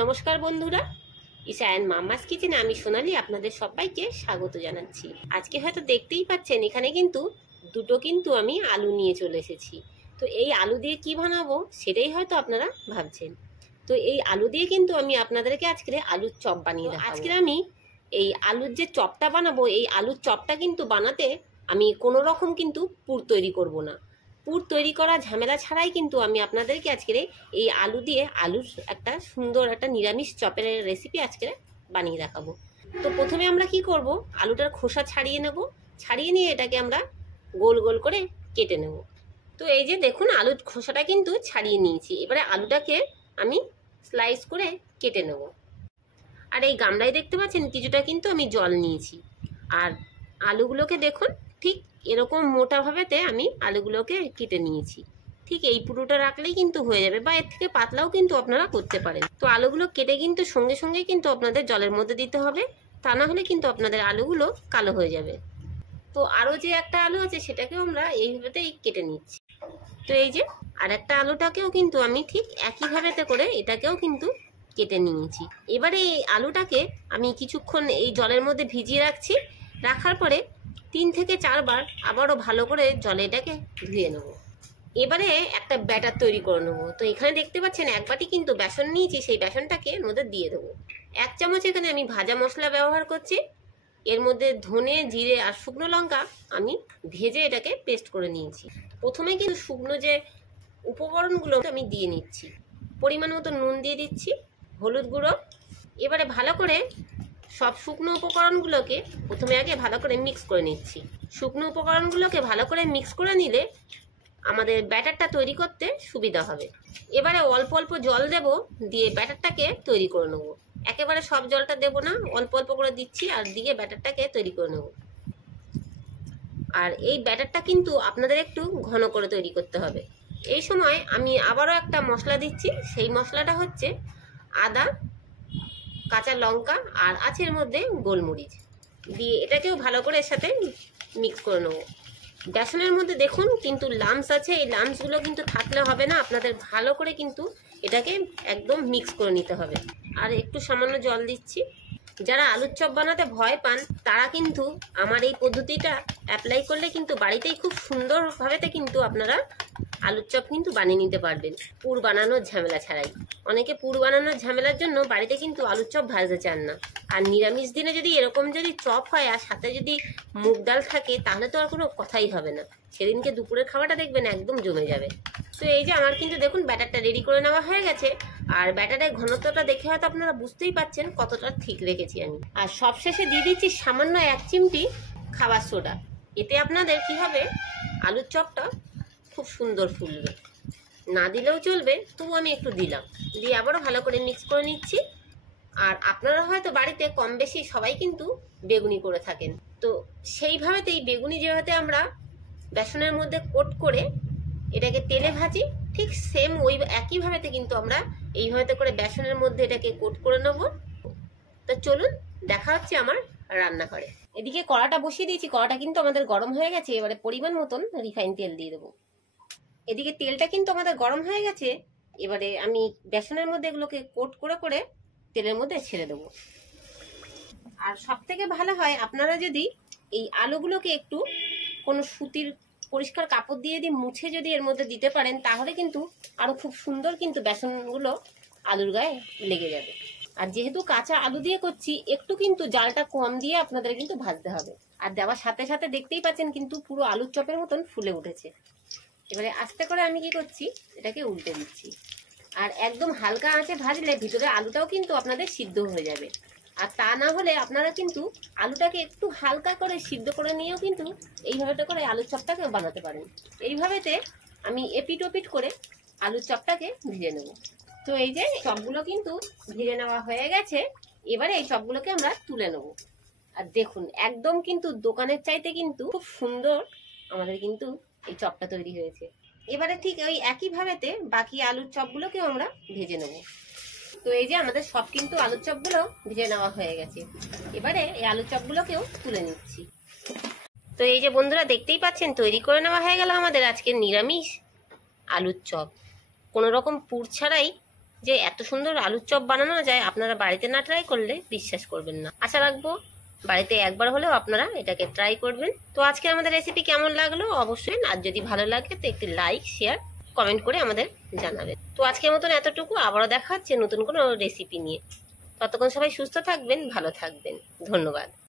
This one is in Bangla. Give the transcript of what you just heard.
নমস্কার বন্ধুরা, ইশা অ্যান্ড মাম্মাস কিচেনে আমি সোনালি আপনাদের সবাইকে স্বাগত জানাচ্ছি। আজকে হয়তো দেখতেই পাচ্ছেন এখানে কিন্তু দুটো আমি আলু নিয়ে চলে এসেছি। তো এই আলু দিয়ে কি বানাবো সেটাই হয়তো আপনারা ভাবছেন। তো এই আলু দিয়ে কিন্তু আমি আপনাদেরকে আজকে আলুর চপ বানিয়ে দেখাবো। আজকে আমি এই আলুর যে চপটা বানাবো, এই আলুর চপটা কিন্তু বানাতে আমি কোনো রকম কিন্তু পুর তৈরি করব না। পুর তৈরি করা ঝামেলা ছাড়াই কিন্তু আমি আপনাদেরকে আজকে এই আলু দিয়ে আলুর একটা সুন্দর একটা নিরামিষ চপের রেসিপি আজকে বানিয়ে দেখাবো। তো প্রথমে আমরা কি করব, আলুটার খোসা ছাড়িয়ে নেব। ছাড়িয়ে নিয়ে এটাকে আমরা গোল গোল করে কেটে নেব। তো এই যে দেখুন, আলুর খোসাটা কিন্তু ছাড়িয়ে নিয়েছি। এবারে আলুটাকে আমি স্লাইস করে কেটে নেব। আর এই গামলায় দেখতে পাচ্ছেন কিছুটা কিন্তু আমি জল নিয়েছি। আর আলুগুলোকে দেখুন ঠিক এরকম মোটাভাবেতে আমি আলুগুলোকে কেটে নিয়েছি। ঠিক এই পুরোটা রাখলেই কিন্তু হয়ে যাবে, বা এর থেকে পাতলাও কিন্তু আপনারা করতে পারেন। তো আলুগুলো কেটে কিন্তু সঙ্গে সঙ্গে কিন্তু আপনাদের জলের মধ্যে দিতে হবে, তা না হলে কিন্তু আপনাদের আলুগুলো কালো হয়ে যাবে। তো আরও যে একটা আলু আছে সেটাকেও আমরা এইভাবেতেই কেটে নিচ্ছি। তো এই যে আরেকটা আলুটাকেও কিন্তু আমি ঠিক একইভাবেতে করে এটাকেও কিন্তু কেটে নিয়েছি। এবারে এই আলুটাকে আমি কিছুক্ষণ এই জলের মধ্যে ভিজিয়ে রাখছি। রাখার পরে 3 থেকে 4 বার আবারও ভালো করে জলে এটাকে ধুয়ে নেব। এবারে একটা ব্যাটার তৈরি করে নেবো। তো এখানে দেখতে পাচ্ছেন 1 বাটি কিন্তু বেসন নিয়েছি, সেই বেসনটাকে এর মধ্যে দিয়ে দেবো। 1 চামচ এখানে আমি ভাজা মশলা ব্যবহার করছি। এর মধ্যে ধনে, জিরে আর শুকনো লঙ্কা আমি ভেজে এটাকে পেস্ট করে নিয়েছি। প্রথমে কিন্তু শুকনো যে উপকরণগুলো আমি দিয়ে নিচ্ছি। পরিমাণ মতো নুন দিয়ে দিচ্ছি, হলুদ গুঁড়ো। এবারে ভালো করে সব শুকনো উপকরণগুলোকে প্রথমে আগে ভালো করে মিক্স করে নিচ্ছি। শুকনো উপকরণগুলোকে ভালো করে মিক্স করে নিলে আমাদের ব্যাটারটা তৈরি করতে সুবিধা হবে। এবারে অল্প অল্প জল দেব, দিয়ে ব্যাটারটাকে তৈরি করে নেব। একেবারে সব জলটা দেব না, অল্প অল্প করে দিচ্ছি আর দিয়ে ব্যাটারটাকে তৈরি করে নেব। আর এই ব্যাটারটা কিন্তু আপনাদের একটু ঘন করে তৈরি করতে হবে। এই সময় আমি আবারও একটা মশলা দিচ্ছি। সেই মশলাটা হচ্ছে আদা, কাঁচা লঙ্কা আর আছে এর মধ্যে গোলমরিচ দিয়ে এটাকেও ভালো করে এর সাথে মিক্স করে নেব। বেসনের মধ্যে দেখুন কিন্তু লাম্পস আছে, এই লাম্পসগুলো কিন্তু থাকলে হবে না, আপনাদের ভালো করে কিন্তু এটাকে একদম মিক্স করে নিতে হবে। আর একটু সামান্য জল দিচ্ছি। যারা আলুর চপ বানাতে ভয় পান তারা কিন্তু আমার এই পদ্ধতিটা অ্যাপ্লাই করলে কিন্তু বাড়িতেই খুব সুন্দরভাবেতে কিন্তু আপনারা আলুর চপ কিন্তু বানিয়ে নিতে পারবেন, পুর বানানোর ঝামেলা ছাড়াই। অনেকে পুর বানানোর ঝামেলার জন্য বাড়িতে কিন্তু আলুর চপ ভাজতে চান না। আর নিরামিষ দিনে যদি এরকম যদি চপ হয় আর সাথে যদি মুগ ডাল থাকে তাহলে তো আর কোনো কথাই হবে না। সেদিনকে দুপুরের খাওয়াটা দেখবেন একদম জমে যাবে। তো এই যে আমার কিন্তু দেখুন ব্যাটারটা রেডি করে নেওয়া হয়ে গেছে। আর ব্যাটারের ঘনত্বটা দেখে হয়তো আপনারা বুঝতেই পাচ্ছেন কতটা ঠিক রেখেছি আমি। আর সবশেষে দিয়ে দিচ্ছি সামান্য 1 চিমটি খাবার সোডা। এতে আপনাদের কি হবে, আলুর চপটা খুব সুন্দর ফুলবে। না দিলেও চলবে, তবু আমি একটু দিলাম। দিয়ে আবারও ভালো করে মিক্স করে নিচ্ছি। আর আপনারা হয়তো বাড়িতে কম বেশি সবাই কিন্তু বেগুনি করে থাকেন। তো সেইভাবেতেই বেগুনি যেভাবে আমরা বেসনের মধ্যে কোট করে এটাকে তেলে ভাজি, ঠিক সেম ওই একইভাবেতে কিন্তু আমরা এইভাবে করে বেসনের মধ্যে এটাকে কোট করে নেব। তো চলুন দেখা হচ্ছে আমার রান্নাঘরে। এদিকে কড়াটা বসিয়ে দিয়েছি, কড়াটা কিন্তু আমাদের গরম হয়ে গেছে। এবারে পরিমাণ মতন রিফাইন তেল দিয়ে দেবো। এদিকে তেলটা কিন্তু আমাদের গরম হয়ে গেছে। এবারে আমি বেসনের মধ্যে এগুলোকে কোট করে করে তেলের মধ্যে ছেড়ে দেবো। আর সব থেকে ভালো হয় আপনারা যদি এই আলুগুলোকে একটু কোনো সুতির পরিষ্কার কাপড় দিয়ে মুছে যদি এর মধ্যে দিতে পারেন, তাহলে কিন্তু আরো খুব সুন্দর কিন্তু বেসনগুলো আলুর গায়ে লেগে যাবে। আর যেহেতু কাঁচা আলু দিয়ে করছি, একটু কিন্তু জালটা কম দিয়ে আপনাদের কিন্তু ভাজতে হবে। আর দেওয়ার সাথে সাথে দেখতেই পাচ্ছেন কিন্তু পুরো আলুর চপের মতন ফুলে উঠেছে। এবারে আস্তে করে আমি কি করছি, এটাকে উল্টে দিচ্ছি। আর একদম হালকা আঁচে ভাজলে ভিতরে আলুটাও কিন্তু আপনাদের সিদ্ধ হয়ে যাবে। আর তা না হলে আপনারা কিন্তু আলুটাকে একটু হালকা করে সিদ্ধ করে নিয়েও কিন্তু এইভাবে করে আলুর চপটাকে বানাতে পারেন। এইভাবেতে আমি এপিট ওপিট করে আলুর চপটাকে ভেজে নেব। তো এই যে চপগুলো কিন্তু ভেজে নেওয়া হয়ে গেছে। এবারে এই চপগুলোকে আমরা তুলে নেব। আর দেখুন একদম কিন্তু দোকানের চাইতে কিন্তু খুব সুন্দর আমাদের কিন্তু এই চপটা তৈরি হয়েছে। এবারে ঠিক ওই একইভাবেতে বাকি আলুর চপগুলোকে আমরা ভেজে নেব। তো এই যে আমাদের সব কিন্তু আলুর চপগুলো ভেজে নেওয়া হয়ে গেছে। এবারে এই আলুর চপগুলোকেও তুলে নিচ্ছি। তো এই যে বন্ধুরা দেখতেই পাচ্ছেন তৈরি করে নেওয়া হয়ে গেল আমাদের আজকে নিরামিষ আলুর চপ। কোনো রকম পুর ছাড়াই যে এত সুন্দর আলুর চপ বানানো যায়, আপনারা বাড়িতে না ট্রাই করলে বিশ্বাস করবেন না। আশা রাখবো বাড়িতে একবার হলেও আপনারা এটাকে ট্রাই করবেন। তো আজকে আমাদের রেসিপি কেমন লাগলো অবশ্যই, আর যদি ভালো লাগে তো একটি লাইক শেয়ার কমেন্ট করে আমাদের জানাবেন। তো আজকের মতন এতটুকু, আবারও দেখা হচ্ছে নতুন কোনো রেসিপি নিয়ে। ততক্ষণ সবাই সুস্থ থাকবেন, ভালো থাকবেন। ধন্যবাদ।